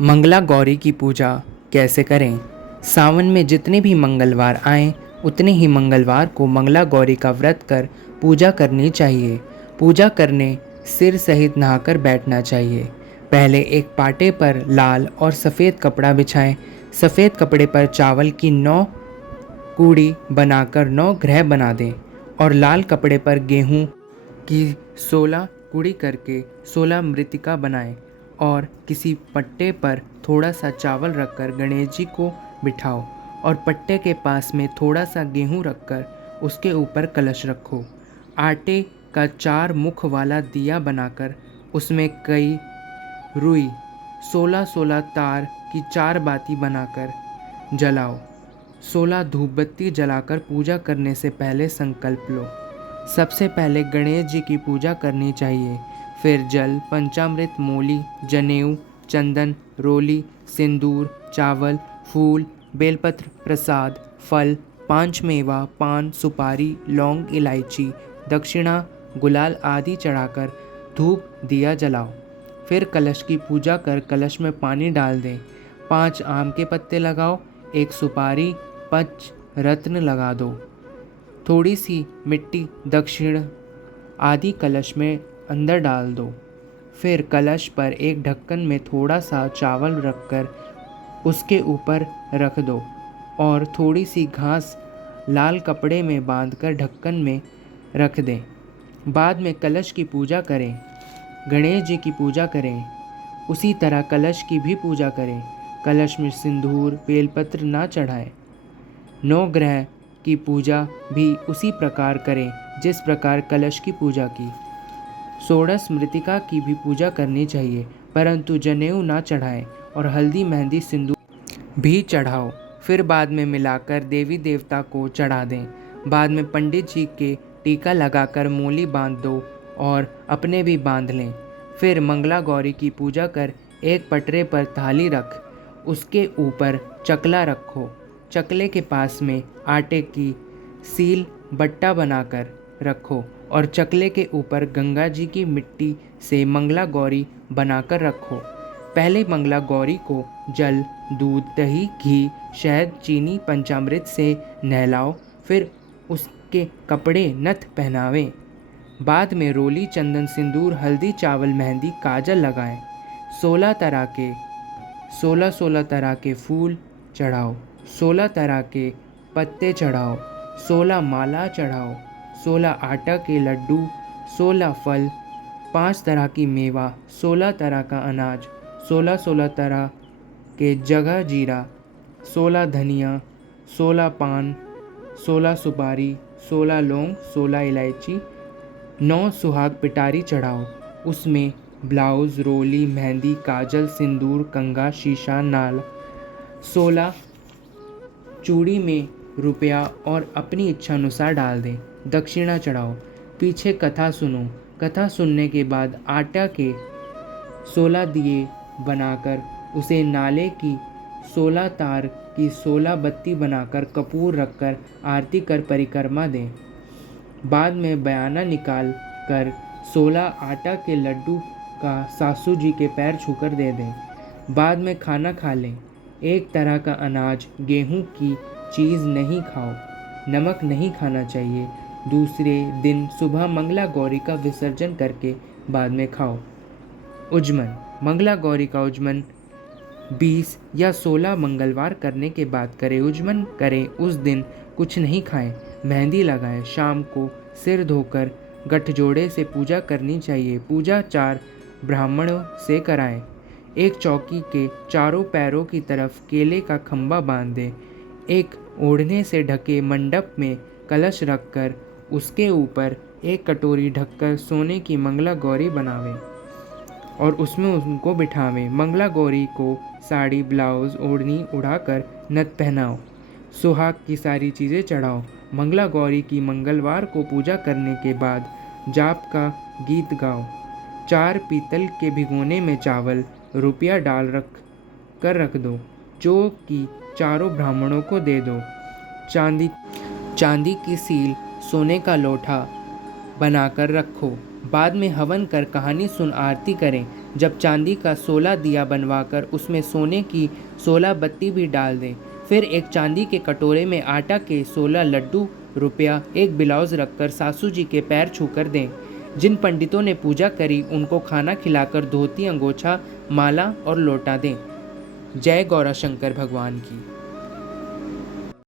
मंगला गौरी की पूजा कैसे करें। सावन में जितने भी मंगलवार आएं उतने ही मंगलवार को मंगला गौरी का व्रत कर पूजा करनी चाहिए। पूजा करने सिर सहित नहाकर बैठना चाहिए। पहले एक पाटे पर लाल और सफ़ेद कपड़ा बिछाएं। सफ़ेद कपड़े पर चावल की 9 कूड़ी बनाकर 9 ग्रह बना दें और लाल कपड़े पर गेहूं की 16 कूड़ी करके 16 मृतिका बनाएं और किसी पट्टे पर थोड़ा सा चावल रखकर गणेश जी को बिठाओ और पट्टे के पास में थोड़ा सा गेहूं रखकर उसके ऊपर कलश रखो। आटे का 4 मुख वाला दिया बनाकर उसमें कई रुई 16-16 तार की 4 बाती बनाकर जलाओ। 16 धूप बत्ती जलाकर पूजा करने से पहले संकल्प लो। सबसे पहले गणेश जी की पूजा करनी चाहिए, फिर जल, पंचामृत, मूली, जनेऊ, चंदन, रोली, सिंदूर, चावल, फूल, बेलपत्र, प्रसाद, फल, 5 मेवा, पान, सुपारी, लौंग, इलायची, दक्षिणा, गुलाल आदि चढ़ाकर धूप दिया जलाओ। फिर कलश की पूजा कर कलश में पानी डाल दें। 5 आम के पत्ते लगाओ, 1 सुपारी, 5 रत्न लगा दो। थोड़ी सी मिट्टी दक्षिण आदि कलश में अंदर डाल दो। फिर कलश पर एक ढक्कन में थोड़ा सा चावल रखकर उसके ऊपर रख दो और थोड़ी सी घास लाल कपड़े में बांधकर ढक्कन में रख दें। बाद में कलश की पूजा करें। गणेश जी की पूजा करें, उसी तरह कलश की भी पूजा करें। कलश में सिंदूर बेलपत्र ना चढ़ाएं। 9 ग्रह की पूजा भी उसी प्रकार करें जिस प्रकार कलश की पूजा की। 16 मृतिका की भी पूजा करनी चाहिए, परंतु जनेऊ ना चढ़ाएं और हल्दी मेहंदी सिंदूर भी चढ़ाओ। फिर बाद में मिलाकर देवी देवता को चढ़ा दें। बाद में पंडित जी के टीका लगाकर मूली बांध दो और अपने भी बांध लें। फिर मंगला गौरी की पूजा कर एक पटरे पर थाली रख उसके ऊपर चकला रखो। चकले के पास में आटे की सील बट्टा बनाकर रखो और चकले के ऊपर गंगा जी की मिट्टी से मंगला गौरी बनाकर रखो। पहले मंगला गौरी को जल, दूध, दही, घी, शहद, चीनी, पंचामृत से नहलाओ। फिर उसके कपड़े नथ पहनावें। बाद में रोली, चंदन, सिंदूर, हल्दी, चावल, मेहंदी, काजल लगाएं। 16 तरह के फूल चढ़ाओ, 16 तरह के पत्ते चढ़ाओ, 16 माला चढ़ाओ, 16 आटा के लड्डू, 16 फल, 5 तरह की मेवा, 16 तरह का अनाज, 16 तरह के जगह जीरा, 16 धनिया, 16 पान, 16 सुपारी, 16 लौंग, 16 इलायची, 9 सुहाग पिटारी चढ़ाओ। उसमें ब्लाउज, रोली, मेहंदी, काजल, सिंदूर, कंगा, शीशा, नाल, 16 चूड़ी में रुपया और अपनी इच्छा अनुसार डाल दें। दक्षिणा चढ़ाओ। पीछे कथा सुनो। कथा सुनने के बाद आटा के 16 दिए बनाकर उसे नाले की 16 तार की 16 बत्ती बनाकर कपूर रखकर आरती कर परिक्रमा दें। बाद में बयाना निकाल कर 16 आटा के लड्डू का सासू जी के पैर छूकर दे दें। बाद में खाना खा लें। एक तरह का अनाज, गेहूं की चीज़ नहीं खाओ। नमक नहीं खाना चाहिए। दूसरे दिन सुबह मंगला गौरी का विसर्जन करके बाद में खाओ। उज्जमन। मंगला गौरी का उज्जमन 20 या 16 मंगलवार करने के बाद करें। उज्जमन करें उस दिन कुछ नहीं खाएं, मेहंदी लगाएं। शाम को सिर धोकर गठजोड़े से पूजा करनी चाहिए। पूजा 4 ब्राह्मणों से कराएं। एक चौकी के चारों पैरों की तरफ केले का खंबा बांध दें। एक ओढ़ने से ढके मंडप में कलश रखकर उसके ऊपर एक कटोरी ढककर सोने की मंगला गौरी बनावें और उसमें उनको बिठावें। मंगला गौरी को साड़ी, ब्लाउज, ओढ़नी उड़ाकर नथ पहनाओ। सुहाग की सारी चीज़ें चढ़ाओ। मंगला गौरी की मंगलवार को पूजा करने के बाद जाप का गीत गाओ। 4 पीतल के भिगोने में चावल, रुपया डाल रख दो, जो कि चारों ब्राह्मणों को दे दो। चांदी की सील, सोने का लोटा बनाकर रखो। बाद में हवन कर कहानी सुन आरती करें। जब चांदी का 16 दिया बनवाकर उसमें सोने की 16 बत्ती भी डाल दें। फिर एक चांदी के कटोरे में आटा के 16 लड्डू, रुपया, एक ब्लाउज रखकर सासू जी के पैर छूकर दें। जिन पंडितों ने पूजा करी उनको खाना खिलाकर धोती, अंगोछा, माला और लोटा दें। जय गौराशंकर भगवान की।